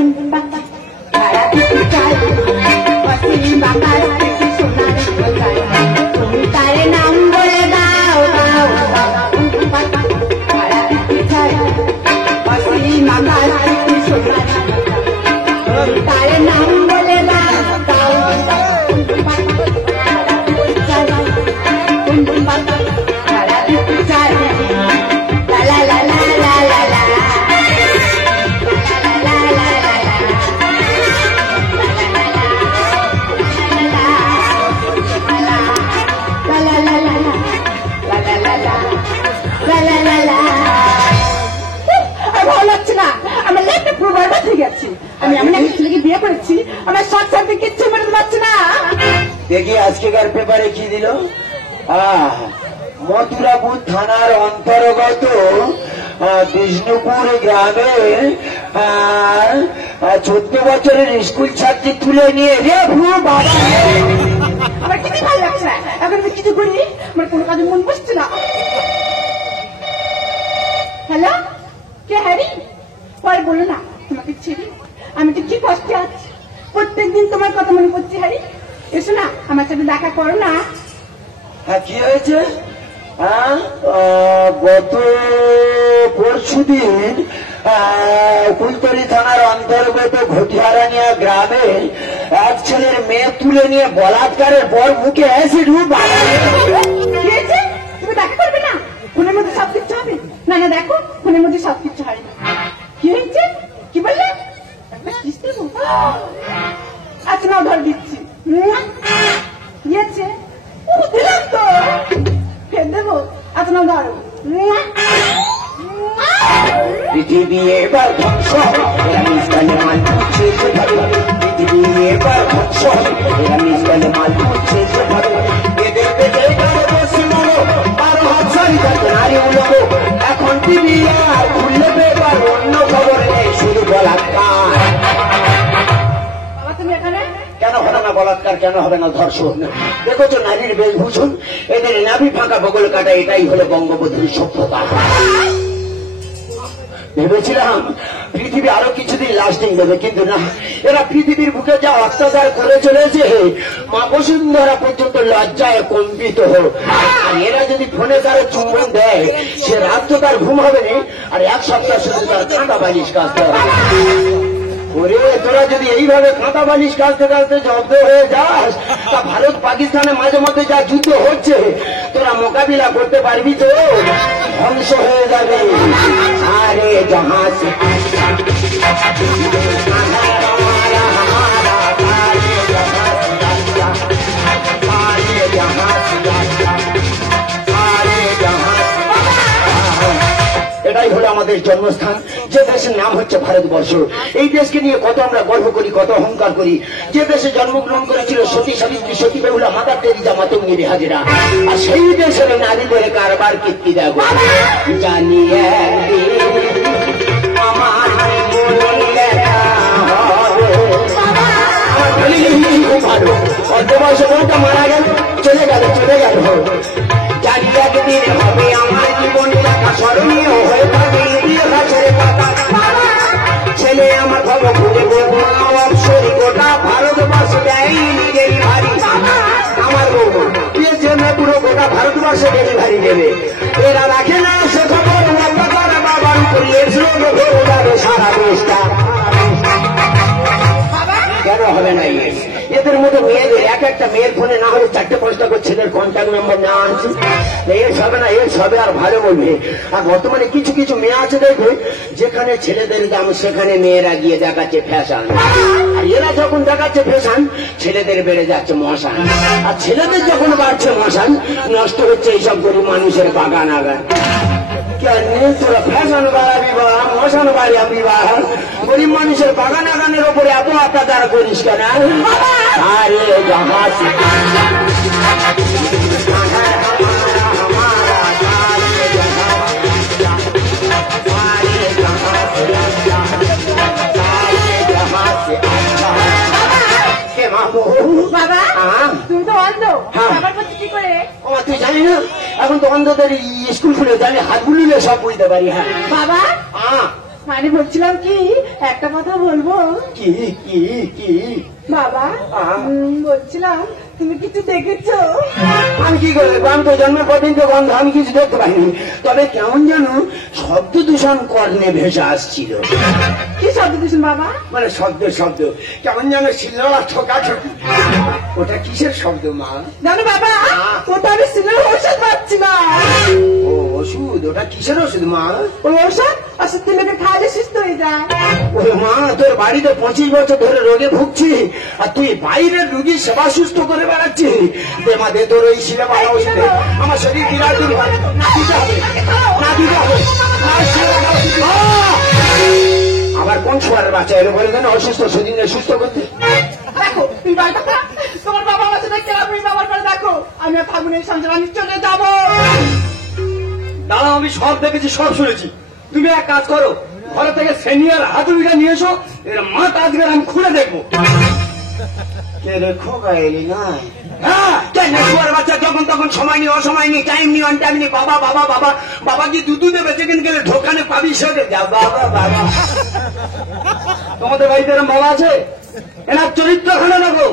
তুমি তারে নাম বলে দাও দাও তারে নাম বলে দাও দাও দেখি আজকেকার পেপারে কি দিল। মথুরাপুর থানার অন্তর্গত বিষ্ণুপুর গ্রামে 14 বছরের স্কুল ছাত্রী তুলে নিয়ে বাবা আমার কিছু ভালো লাগছে না, এখন আমি কিছু করি, আমার কোনো কাজে মন বসছে না। হ্যালো, কে হ্যারি? পরে বলো না তোমাকে ছেড়ে আমি তো কি কষ্টে আছি, প্রত্যেকদিন তোমার কথা মনে করছি। হ্যারি এসো না, আমার সাথে দেখা করো না। হ্যাঁ, কি হয়েছে? গত পরশুদিন কুলতলি থানার অন্তর্গত ঘটিয়ারানিয়া গ্রামে এক ছেলের মেয়ে তুলে নিয়ে বলাৎকারের পর মুখে অ্যাসিড তুমি দেখা করবে না, ফোনের মধ্যে সবকিছু হবে না। না দেখো ফোনের মধ্যে সবকিছু হয়। কি হয়েছে? কি বললে? আচ্ছা নাও ধর দিচ্ছি। দিয়েছে দিলাম তো, ফের দেবো। আচ্ছা নাও ধরো। পৃথিবী এবার ধ্বংস, এরা মিসকালে মাল পুচ্ছে পৃথিবী এবার ধ্বংস, এরা মিসকালে মাল পুচ্ছে এদের পেটে বসে মনো 12 হাত সারি নারী উলক। এখন টিভি আর খুললে পেপার, অন্য খবর নেই, শুধু বলাৎকার। তুমি এখানে কেন হবে না বলাৎকার? কেন হবে না ধর্ষণ? দেখেছো নারীর বেশভূষণ, এদের নাভি ফাঁকা বগল কাটা, এটাই হলো বঙ্গবন্ধুর সভ্যতা। ভেবেছিলাম পৃথিবী আরো কিছুদিন লাস্টিং দেবে, কিন্তু না, এরা পৃথিবীর বুকে যা অত্যাচার করে চলেছে, মা বসুন্ধরা পর্যন্ত লজ্জায় কম্পিত হোক। আর এরা যদি ফোনে কারো চুম্বন দেয়, সে রাত তো তার ঘুম হবে না, আর 1 সপ্তাহ শুধু তার কাঁটা বালিশ কাঁদতে হবে। ওরে তোরা যদি এইভাবে কাঁটা বালিশ কাঁদতে কাঁদতে জব্দ হয়ে যাস, তা ভারত পাকিস্তানে মাঝে মধ্যে যা যুদ্ধ হচ্ছে তোরা মোকাবিলা করতে পারবি তো? ধ্বংস হয়ে যাবে। আরে জাহাজ এটাই হলো আমাদের জন্মস্থান, যে দেশের নাম হচ্ছে ভারতবর্ষ। এই দেশকে নিয়ে কত আমরা গর্ব করি, কত অহংকার করি। যে দেশে জন্মগ্রহণ করেছিল সতী সাবিত্রী, সতী বেহুলা, মাদার তেরেসা, মাতঙ্গিনী হাজেরা, আর সেই দেশের নারীদের কারবার কীর্তি দেখো। জানি খুব ভালো, অর্ধ বয়সে বউটা মারা গেল, চলে গেল। জানি একদিন হবে আমার জীবনটা স্মরণীয় হয়ে থাকে, ছেলে আমার খবর খুলে অবসরী গোটা ভারতবর্ষ দেয় নিজেরই ভারী। আমার বউ পুরো গোটা ভারতবর্ষ ডেলিভারি দেবে। এরা রাখে না সে খবর, বাবার উপর সারা দেশটা। কেন হবে না? এদের মতো মেয়েদের এক একটা মেয়ের ফোনে না হলে 4-5টা করে ছেলের কন্ট্যাক্ট নাম্বার না আছে, এর সবে না, এর সবে আর ভালো বলবে। আর বর্তমানে কিছু কিছু মেয়ে আছে দেখবে, যেখানে ছেলেদের দাম সেখানে মেয়েরা গিয়ে দেখাচ্ছে ফ্যাশন। আর এরা যখন দেখাচ্ছে ফ্যাশন, ছেলেদের বেড়ে যাচ্ছে মশান। আর ছেলেদের যখন বাড়ছে মশান, নষ্ট হচ্ছে এইসব গরিব মানুষের বাগান আগান। তোরা ফ্যাশন বাড়াবি বা মশান বাড়াবি বা গরিব মানুষের বাগান আগানের ওপরে এত অত্যাচার করিস কেন? আরে জাহাজ বাবা তুমি তো অন্ধ, ব্যাপার করছি কি করে? তুই জানি না, এখন তো অন্ধদের স্কুল খুলে জানি, হাত বুলিলে সব বুঝতে পারি। হ্যাঁ বাবা মানে বলছিলাম কি একটা কথা বলবো। কি কি কি বাবা বলছিলাম তুমি কিছু দেখেছো? আমি কি করে আমি তো জন্মের পরদিন তো গন্ধ আমি কিছু দেখতে পাইনি, তবে কেমন যেন শব্দ দূষণ কর্ণে ভেসে আসছিল। কি শব্দ দূষণ বাবা? মানে শব্দ শব্দ কেমন যেন শিলনোড়া ঠোকাঠুকি। ওটা কিসের শব্দ মা? জানো বাবা ওটা আমি সিলের ঔষধ পাচ্ছি না। ও ওষুধ? ওটা কিসের ওষুধ মা? ওই ওষুধ লোকে খাওয়ালে সুস্থ হয়ে যায়। ওরে মা, তোর বাড়িতে 25 বছর ধরে রোগে ভুগছি আর তুই বাইরের রুগী সেবা সুস্থ করে বেড়াচ্ছিস। দে মা দে তোর ওই শিলে বাবা ওষুধ। আমার শরীর বিরাট দুর্বল, না দিতে হবে না দিতে হবে না শিলে বাবা ওষুধ। আবার কোন ছোয়ারের বাচ্চা এর বলে দেন অসুস্থ সেদিনে সুস্থ করতে। দেখো তুমি বাড়িটা খা, তোমার বাবা আমার সাথে কেমন তুমি ব্যবহার করে দেখো। আমি ফাগুনের সঞ্চার আমি চলে যাবো। দাঁড়াও, আমি সব দেখেছি সব শুনেছি। তুমি এক কাজ করো, ঘরে থেকে সিনিয়র হাতুড়িটা নিয়ে এসো, এর মাথা আজকে আমি খুলে দেখবো। কে রেখো গাইলি না? হ্যাঁ, কেন শুয়ার বাচ্চা যখন তখন সময় নেই অসময় নেই টাইম নেই অন টাইম নেই। বাবা বাবা বাবা বাবা কি দুধ দেবে যেখানে গেলে ঢোকানে পাবি সেখানে যা বাবা বাবা। তোমাদের বাড়িতে এরকম বাবা আছে? এনার চরিত্র খানে রাখো।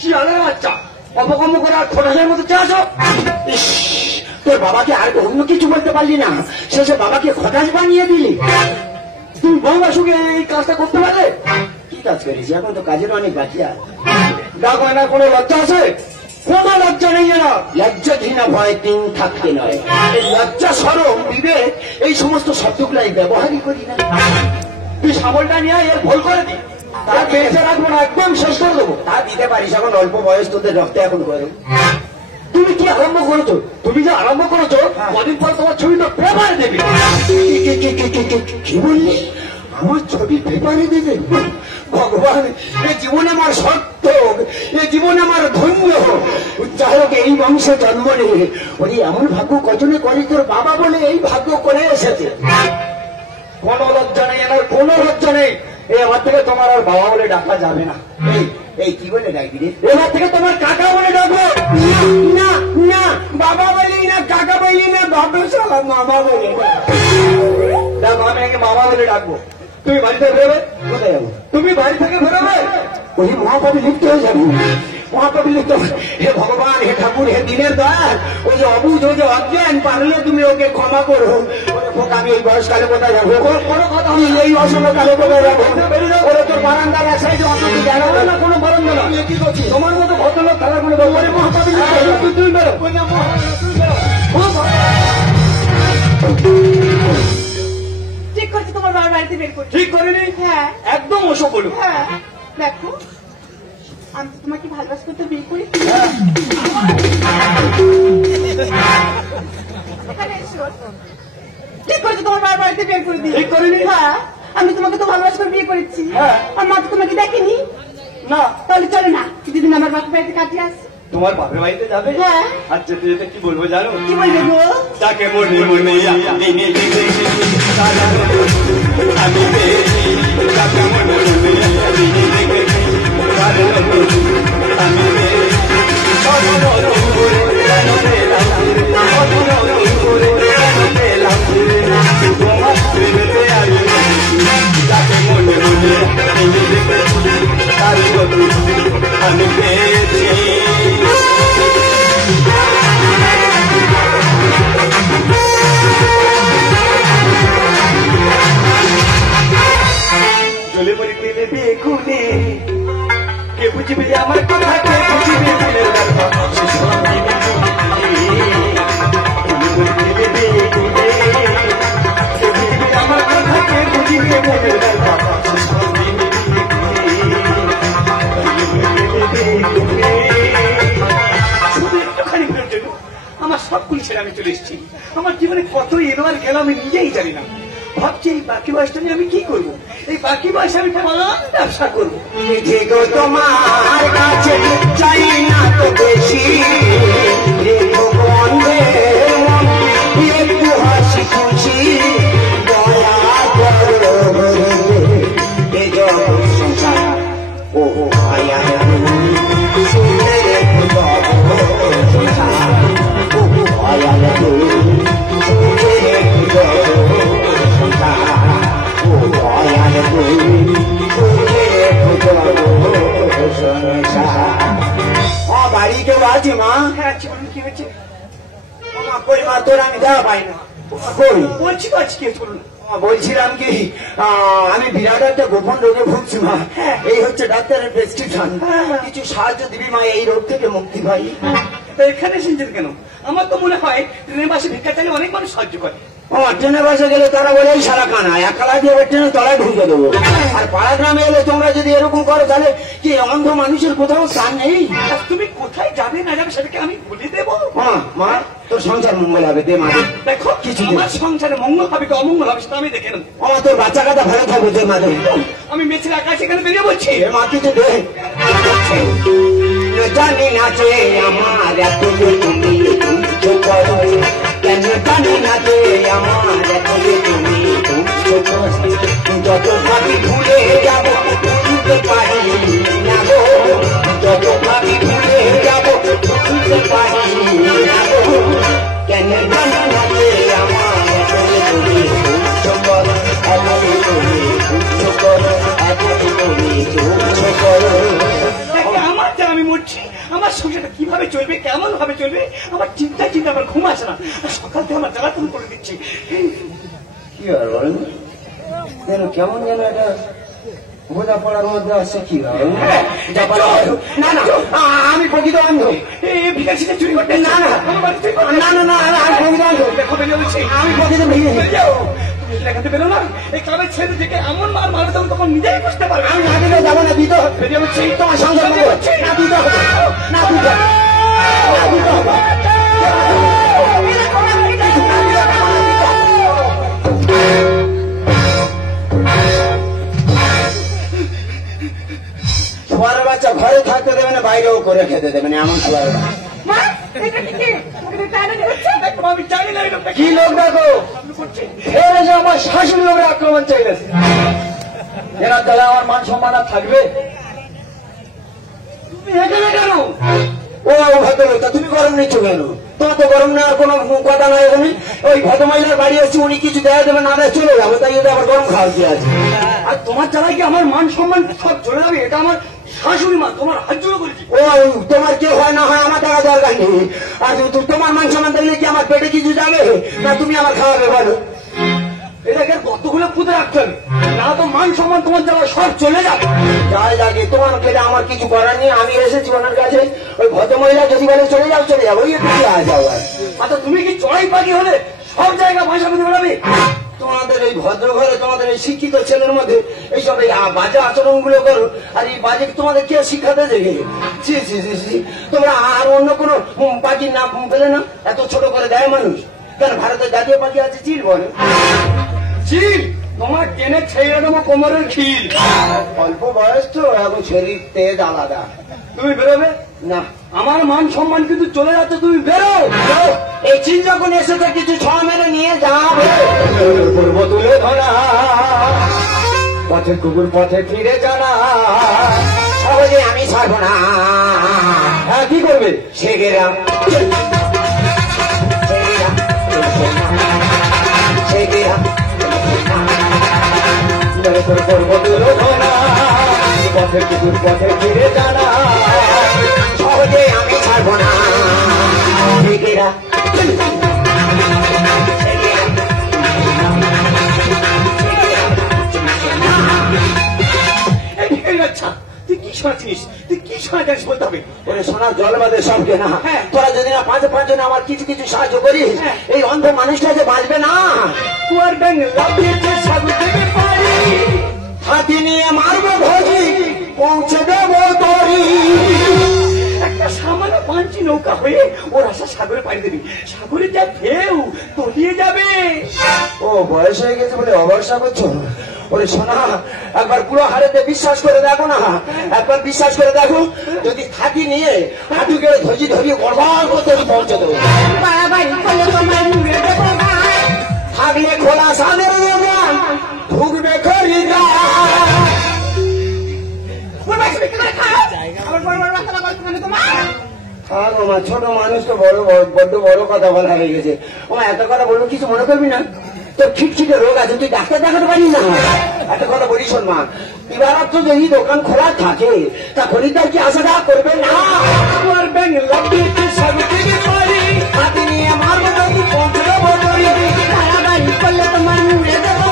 শিয়ালের বাচ্চা অপকর্ম করে আর খোটাসের মতো চাচ্ছ। ইস, তোর বাবাকে আর অন্য কিছু বলতে পারলি না, শেষে বাবাকে খটাস বানিয়ে দিলি। তুমি বউবার সঙ্গে এই কাজটা করতে পারলে? কি কাজ করিস? এখন তো কাজের অনেক বাকি আছে। দেখো না কোনো লজ্জা আছে? কোনো লজ্জা নেই এরা। লজ্জা ঘৃণা ভয় তিন থাকতে নয়। এই লজ্জা সরম বিবেক এই সমস্ত শব্দগুলাই ব্যবহারই করি না। তুই সাবলটা নিয়ে এর ভুল করে দি, তার বেঁচে রাখবো না, একদম শেষ করে দেবো। তা দিতে পারিস, এখন অল্প বয়স, তোদের রক্তে এখন গরম। তুমি কি আরম্ভ করেছো? তুমি যে আরম্ভ করেছো কদিন পর তোমার ছবি তো পেপারে দেবে। কি বললি? আমার ছবি পেপারে দেবে? ভগবান, এ জীবন আমার সত্য, এ জীবন আমার ধন্য। যাই হোক, এই বংশে জন্ম নিয়ে ওই এমন ভাগ্য কজনে করে, তোর বাবা বলে এই ভাগ্য করে এসেছে। কোনো লজ্জা নেই এনার, কোনো লজ্জা নেই। এই আমার থেকে তোমার আর বাবা বলে ডাকা যাবে না। এই কি বলে ডাকবি রে? এবার থেকে তোমার কাকা বলে ডাকবো। না না, বাবা বলি না, কাকা বলি না, বাবা সালা মামা বলি না। দেখো, আমি একে মামা বলে ডাকবো। তুমি বাড়ি থেকে বেরোবে? কোথায় যাবো? তুমি বাড়ি থেকে বেরোবে? ওই মহাপাপী লিপ্ত হয়ে যাবো, মহাপাপী লিপ্ত। হে ভগবান, হে ঠাকুর, হে দিনের দয়াল, ওই যে অবুঝ, ওই যে অজ্ঞান, পারলে তুমি ওকে ক্ষমা করো। আমি এই বয়সকালে কোথায় যাবো? কোনো কথা আমি এই অসমকালে কোথায় যাবো? ওরে তোর বারান্দার এক সাইডে অন্তত জানো না, কোনো বারান্দা না। কি করছি? তোমার মতো ভদ্রলোক তারা কোনো ব্যাপারে মহাপাপী তুমি বেরো। ঠিক করছি তোমার বাবার বাড়িতে বের করছি। ঠিক করিনি? হ্যাঁ একদম ওসব বলুন। হ্যাঁ, দেখো আমি তো তোমাকে ভালোবাসা করতে বিয়ে করি। এখানে এসো। ঠিক করেছো তোমার বাবার বাড়িতে বের করে দিই। ঠিক করিনি? হ্যাঁ, আমি তোমাকে তো ভালোবাসা করে বিয়ে করেছি। হ্যাঁ। আর মা তো তোমাকে দেখেনি। না, তাহলে চলো না কিছুদিন আমার বাবার বাড়িতে কাটিয়ে আসি। তোমার বাপের বাড়িতে যাবে? হ্যাঁ। আর যেতে যেতে কি বলবো জানো? কি বলবে গো? তাকে মনে মনে দিনে দেখেছি, আমি পেয়েছি। তাকে মনে মনে দিনে দেখেছি, আমি পেয়েছি। সর্বরকম করে কেন পেলাম, সর্বরকম করে কেন পেলাম, তোমার প্রেমেতে আমি তাকে মনে মনে দিনে দেখেছি, তার আমি পেয়েছি। চলে পড়ি পেলে বেগুনে, কে বুঝবে আমার কথা, কে বুঝবে মনের ব্যথা, সে সব দিনে চলে পড়ি পেলে বেগুনে, কে বুঝবে আমার কথা, কে বুঝবে মনের ব্যথা, সে সব দিনে শুধু একটুখানি ফেরত দেবো। আমার সবগুলি ছেড়ে আমি চলে এসেছি। আমার জীবনে কত এলো আর গেল আমি নিজেই জানি না। ভাবছি এই বাকি বয়সটা নিয়ে আমি কি করবো। এই বাকি বয়সে আমি ব্যবসা করবো। যে গো তোমার কাছে চাই না তো বেশি, বন্ধের মন একটু হাসি খুশি দয়া করো, এ জগৎ সংসার ও ভায়া শুনে জগৎ সংসার ও ভায়া শুনে জগৎ সংসার। আছি মা। হ্যাঁ আছি, বলুন কি হয়েছে? মা কই মা, তোর আমি দেখা পাই না। কই বলছি তো আজকে, বলুন। বলছিলাম কি, আমি বিরাট একটা গোপন রোগে ভুগছি মা। এই হচ্ছে ডাক্তারের প্রেসক্রিপশন। কিছু সাহায্য দিবি মা, এই রোগ থেকে মুক্তি পাই। তা এখানে এসেছেন কেন? আমার তো মনে হয় ট্রেনের বাসে ভিক্ষা চাইলে অনেক মানুষ সাহায্য করে। ট্রেনে বাসে গেলে তারা বলে এই সারা কানা একালা দিয়ে ট্রেনে তলায় ঢুকে দেবো। আর পাড়া গ্রামে এলে তোমরা যদি এরকম করো তাহলে কি অন্ধ মানুষের কোথাও স্থান নেই? আর তুমি কোথায় যাবে না যাবে সেটাকে আমি বলে দেবো। মা তোর সংসার মঙ্গল হবে, দে মা। দেখো কিছু আমার সংসারে মঙ্গল হবে কি অমঙ্গল হবে সেটা আমি দেখে নেবো। তোর বাচ্চা কাটা ভালো থাকবে, দে মা। আমি মেছের আকাশ এখানে বেরিয়ে বলছি। মা কিছু দে। জানি না যে আমার এত তুমি তুচ্ছ করো, কেন জানি না যে আমার এত তুমি তুচ্ছ করো। যত ভাবি ভুলে যাব ভুলতে পারি না গো, যত ভাবি ভুলে যাব ভুলতে পারি না গো। কেন জানি না যে আমার এত তুমি তুচ্ছ করো, এত তুমি তুচ্ছ করো, এত তুমি তুচ্ছ করো। আমার যা আমি মরছি, আমার সংসারটা কিভাবে চলবে, কেমন ভাবে চলবে, আমার চিন্তা আমার ঘুম আসে না। সকাল থেকে আমার জ্বালাতন করে দিচ্ছি। কি আর বলেন যেন কেমন যেন এটা বোঝা পড়ার মধ্যে আসছে। কি না না আমি প্রকৃত অন্ধ। ভিক্ষা শিখে চুরি করতে না না না না না আমি প্রকৃত অন্ধ। দেখো বেরিয়ে বলছি, আমি প্রকৃত ভেঙে তুমি দেখাতে পেরো না। এই কামের ছেলে থেকে এমন মার মারবে তখন নিজেই বুঝতে পারবে। আমি না দিলে যাবো না, দিতে হবে। বেরিয়ে বলছি তোমার সংসার না দিতে হবে, না দিতে হবে, না দিতে হবে। শোয়ার বাচ্চা ঘরে থাকতে দেবে না, বাইরেও করে খেতে দেবে না, এমন শোয়ার। মা এটা কি আমাকে টানা দিচ্ছে? দেখো আমি জানি না এই লোকটা কি লোক দেখো, আমার শাশুড়ি লোকের আক্রমণ চাইলেছে। এরা তাহলে আমার মান সম্মান আর থাকবে? তুমি এখানে কেন? ও ভদ্রলোকটা তুমি গরম নিচ্ছ কেন? তোমার তো গরম নেওয়ার কোনো কথা নয়। এখানে ওই ভদ্রমহিলার বাড়ি এসেছি, উনি কিছু দেওয়া দেবে না দেয় চলে যাবো, তাই এটা আবার গরম খাওয়া দিয়ে আছে। আর তোমার চালায় কি আমার মান সম্মান সব চলে যাবে? এটা আমার শাশুড়ি মা, তোমার হাত জোড়ো করেছি। ও তোমার কেউ হয় না হয় আমার টাকা দরকার নেই। আর তোমার মান সম্মান থাকলে কি আমার পেটে কিছু যাবে না? তুমি আমার খাওয়াবে বলো? এটাকে কতগুলো পুঁতে রাখতে হবে, না তো মান সম্মান তোমার যাওয়া সব চলে যাবে। যাই লাগে তোমার পেটে আমার কিছু করার নেই। আমি এসেছি ওনার কাছে, ওই ভদ্রমহিলা যদি বলে চলে যাও চলে যাবো, ওই একটু যাও। আচ্ছা তুমি কি চড়াই পাখি হলে সব জায়গা ভাষা বুঝতে পারবে? তোমাদের এই ভদ্র ঘরে তোমাদের এই শিক্ষিত ছেলের মধ্যে এইসব এই বাজে আচরণ গুলো করো, আর এই বাজে তোমাদের কে শিক্ষাতে দেখে? তোমরা আর অন্য কোনো পাখির নাম পেলে না? এত ছোট করে দেয় মানুষ কেন? ভারতের জাতীয় পাখি আছে চিল, বলে চিল। তোমার টেনে ছেড়ে দেবো কোমরের খিল। অল্প বয়স তো, এখন শরীর তেজ আলাদা। তুমি বেরোবে না, আমার মান সম্মান কিন্তু চলে যাচ্ছে, তুমি বেরো। এই চিল যখন এসেছে কিছু ছ মেরে নিয়ে যাবে। করবো তুলে ধরা, পথে কুকুর পথে ফিরে জানা, সহজে আমি ছাড়বো না। হ্যাঁ কি করবে? সে গেলাম করবো তুলে ধরা, পথে কুকুর পথে ফিরে জানা, সহজে আমি ছাড়বো না। ঠিকেরা আচ্ছা তুই কি শোনাচ্ছিস? তুই কি শোনা জানিস বলতে হবে? ওরে সোনার জল বাদে সব কেনা। তোরা যদি না পাঁচজনে আমার কিছু কিছু সাহায্য করিস, এই অন্ধ মানুষটা যে বাঁচবে না। কুয়ার ব্যাং লাভিয়েছে সাগর থেকে পারি, হাতি নিয়ে মারবো ভোজি, পৌঁছে দেবো তরি। একটা সামান্য পাঞ্চি নৌকা হয়ে ওর আশা সাগরে পাড়ি দেবি, সাগরে যা ঢেউ তলিয়ে যাবে। ও বয়স হয়ে গেছে বলে অবসা করছো? ওরে সোনা একবার পুরো হারেতে বিশ্বাস করে দেখো না, একবার বিশ্বাস করে দেখো, যদি থাকি নিয়ে হাঁটু গেড়ে ধরি ধরিয়ে গড়বাড় করতে পৌঁছে দেবো। বাড়াবাড়ি করলে তোমার মুড়ে দেবো গায়ে। থাকলে খোলা সাদের দোকান, ঢুকবে খরিদা। আমার বড় বড় কথা বলছো কেন তোমার? ছোট মানুষ তো বড্ড বড় কথা বলা হয়ে গেছে। ও এত কথা বলবো কিছু মনে করবি না? তোর খিটখিটে রোগ আছে, তুই ডাক্তার দেখাতে পারিস না। একটা কথা বলি শোন মা, দিবারাত্র যদি দোকান খোলা থাকে তা খরিদ্দার কি আশা দেওয়া করবে না? করবেন লব্ধিতে সবথেকে পারি হাতে নিয়ে মারবো যদি পৌঁছাবো বদরি বাড়াবাড়ি করলে তোমার মুড়ে দেবো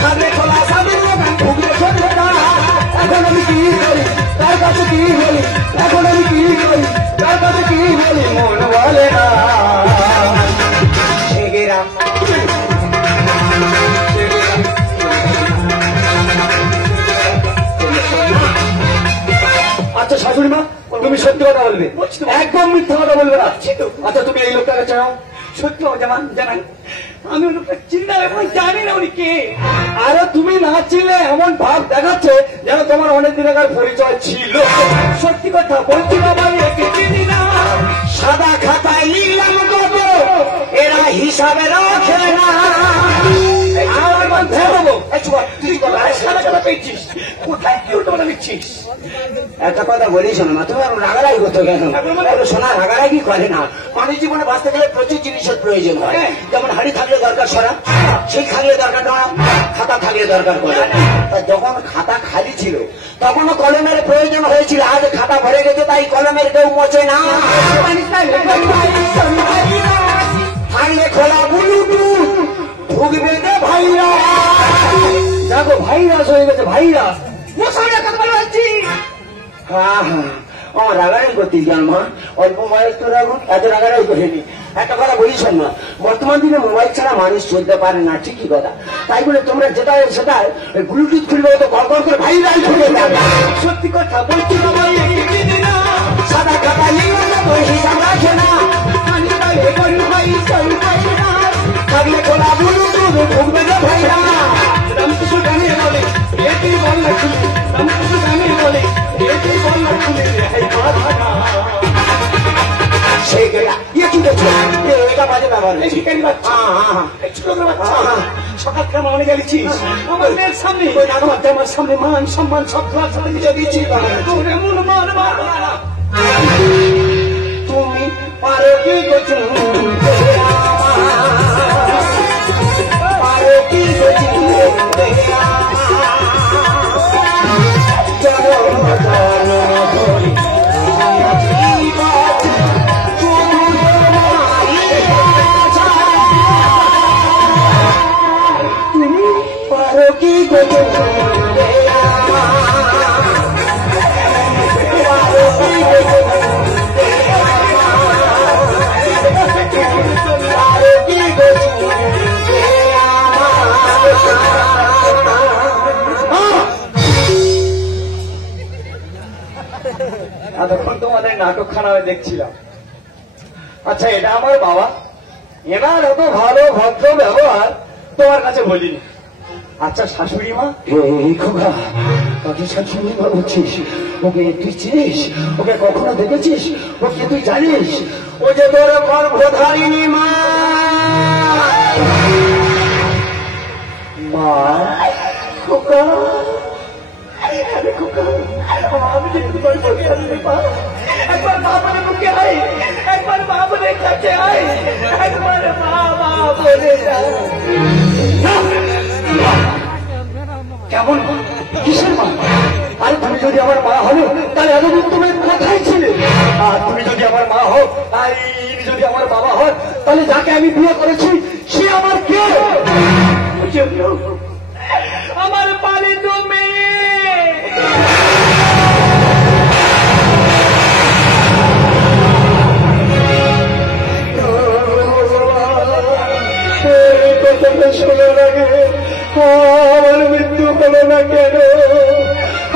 খাবে খোলা সাদের দোকান ঢুকলে চলবে না। এখন আমি কি করি তার কাছে কি বলি, এখন আমি কি করি তার কাছে কি বলি, মন বলে না। ছেগেরা আচ্ছা শাশুড়ি মা, তুমি সত্যি কথা বলবে, একদম মিথ্যা কথা বলবে না। আচ্ছা তুমি এই লোকটাকে চাও? সত্যি যেমন জানাই আমি ওই লোকটা চিনি না, এখন জানি না উনি কে। আরে তুমি না চিনলে এমন ভাব দেখাচ্ছে যেন তোমার অনেক দিন আগের পরিচয় ছিল। সত্যি কথা বলছি বাবা, একে চিনি না। সাদা খাতায় লিখলাম কত, এরা হিসাবে রাখে না। আমার মন ধরবো তুই সাদা কথা পেয়েছিস, কোথায় কি উল্টো কথা লিখছিস? একটা কথা বলি শোনো মা, তুমি আর রাগারাগি করতো কেন? শোনা রাগারাগি করে না। মানুষ জীবনে বাঁচতে গেলে প্রচুর জিনিসের প্রয়োজন হয়। যেমন হাড়ি থাকলে দরকার সরা, সেই থাকলে দরকার ডরা, খাতা থাকলে দরকার কলম। তা যখন খাতা খালি ছিল তখনও কলমের প্রয়োজন হয়েছিল, আজ খাতা ভরে গেছে তাই কলমের কেউ মোচে না। থাকলে খোলা ব্লুটুথ ঢুকবে যে ভাইরাস। দেখো ভাইরাস হয়ে গেছে, ভাইরাস। মশাইরা কথা বলছি হ্যাঁ হ্যাঁ, আমার রাগারাই করতে যান মা, অল্প বয়স তো রাখুন, এত রাগারাই করিনি। একটা কথা বলি শোন না, বর্তমান দিনে মোবাইল ছাড়া মানুষ চলতে পারে না, ঠিকই কথা। তাই বলে তোমরা যেটা সেটা ব্লুটুথ খুলবে তো গড় গড় করে ভাইরাল খুলে যাবে। সত্যি কথা বলছি বাবা, একে চিনি না। সাদা খাতা লিখে তো হিসাব রাখে না। থাকলে খোলা ব্লুটুথ ঢুকবে যে ভাইরাস। রামকৃষ্ণ গানে বলে এটি বল না খুলে, রামকৃষ্ণ গানে বলে এটি বল না খুলে, এই বাধা না। সেই গেলা ইয়ে কি দেখছো? এটা বাজে ব্যবহার। এই শিকারি বাচ্চা, এই ছোট বাচ্চা, সকাল থেকে মনে গেছিস আমার মেয়ের সামনে, আমার সামনে মান সম্মান সব তোমার সামনে দিয়ে দিচ্ছি। এমন মান মান তুমি পারো কি করছো? পারো কি করছো? তুমি পারো কি করছো? এতক্ষণ তোমাদের নাটকখানা আমি দেখছিলাম। আচ্ছা এটা আমার বাবা, এনার এত ভালো ভদ্র ব্যবহার তোমার কাছে বলিনি। আচ্ছা শাশুড়ি মা, খোকা তোকে শাশুড়ি মা বলছিস? ওকে তুই চিনিস? ওকে কখনো দেখেছিস? ওকে তুই জানিস? ও যে তোর গর্ভধারিণী মা। মা খোকা, আমি যে তোমার বলতে একবার মা বলে মুখে আয়, একবার মা বলে কাছে আয়, একবার মা মা বলে যায়। কেমন কিসের মা? আরে তুমি যদি আমার মা হলে তাহলে এতদিন তুমি কোথায় ছিলে? আর তুমি যদি আমার মা হও আর ইনি যদি আমার বাবা হন, তাহলে যাকে আমি বিয়ে করেছি সে আমার কে? আমার পালিত মেয়ে। কথাটা শোনার আগে আমার মৃত্যু হলো না কেন?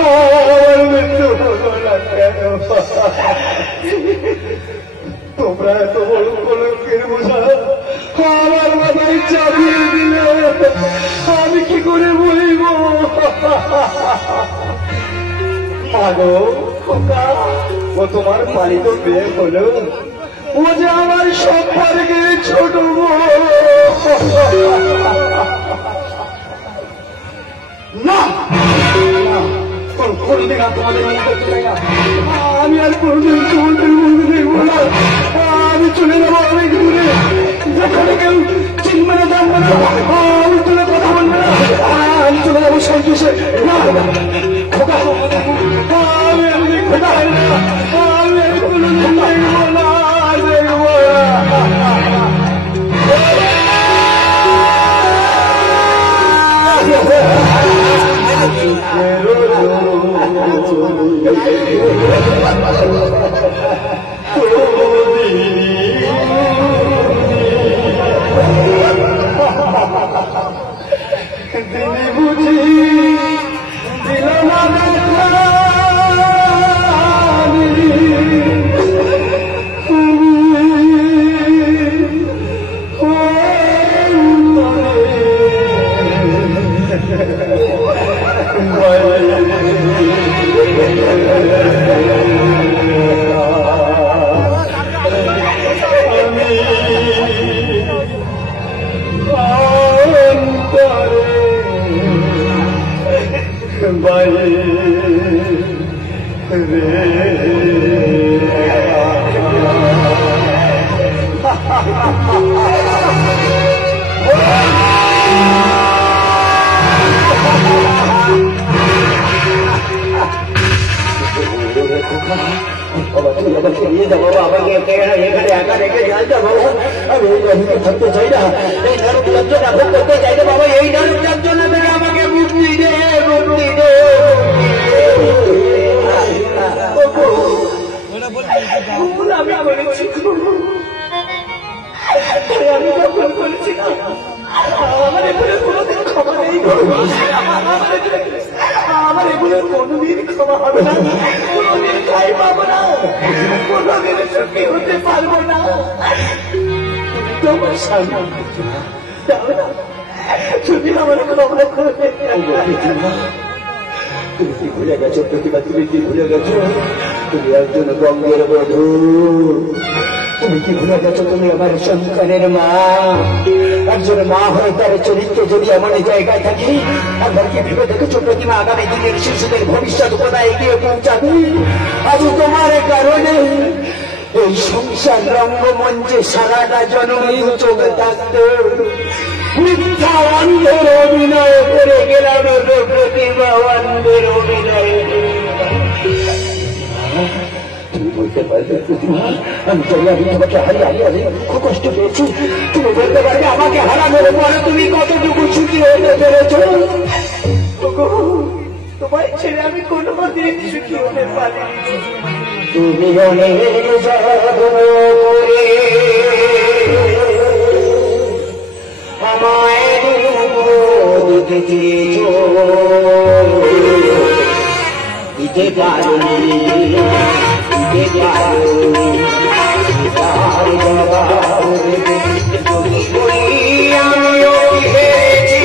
আমার মৃত্যু হলো না কেন? তোমরা এত বড় কলঙ্কের বোঝা আমার মাথায় চাপিয়ে দিলে আমি কি করে বলিব? মাগো খোকা, ও তোমার পালিত মেয়ে হলো, ও যে আমার সম্পর্কে ছোট বোন। না কোনদিন আর তোমাদের মনে করতে চাই না। আমি আর কোনদিন তোমাদের মনে দেখবো না। আমি চলে যাবো অনেক দূরে, যেখানে কেউ চিনবে না জানবে না, আমি তুলে কথা বলবে না, আমি চলে যাবো সন্তোষে। না খোকা, আমি খোকা হয় না, আমি কোনোদিন দেখবো না, দেখবো দিদি বুঝি দিল না থাকতে চাই না, এই নরক যন্ত্রণা ভোগ করতে চাই না বাবা, এই নরক যন্ত্রণা থেকে আমাকে মুক্তি দে, মুক্তি দে। আমি করেছি, আমি যখন করেছি না, আমার এগুলো কোনোদিন ক্ষমা নেই, আমার এগুলো কোনোদিন ক্ষমা হবে না, কোনোদিন খাই পাবো না, কোনোদিন সুখী হতে পারবো না। তোমার সামনে যদি আমার ক্ষমা করবে। তুমি কি ভুলে গেছো প্রতিভা, তুমি কি ভুলে গেছো তুমি একজন গঙ্গের বধূ, তুমি কি ভুলে গেছো তুমি আমার সন্তানের মা। একজন মা হয়ে তার চরিত্রে যদি এমন জায়গায় থাকে, একবার কি ভেবে দেখেছো প্রতিমা আগামী দিনের শিশুদের ভবিষ্যৎ কোথায় এগিয়ে পৌঁছাবে? আজ তোমার কারণে এই সংসার রঙ্গমঞ্চে সারাটা জননী চোখে থাকতো, মিথ্যা অন্ধের অভিনয় করে গেলাম, প্রতিভা অন্ধের অভিনয়। তুমি বলতে পারবে প্রতিভা, আমি জানি আমি তোমাকে হারিয়ে খুব কষ্ট পেয়েছি, তুমি বলতে পারবে আমাকে হারানোর পরে তুমি কতটুকু সুখী হতে পেরেছ? তোমায় ছেড়ে আমি কোনোদিন সুখী হতে পারি। তুমি অনেক আমায় দিতে চেয়েছ, দিতে পারি, দিতে পারি, তার জবাব আমিও হেরেছি,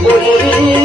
যদি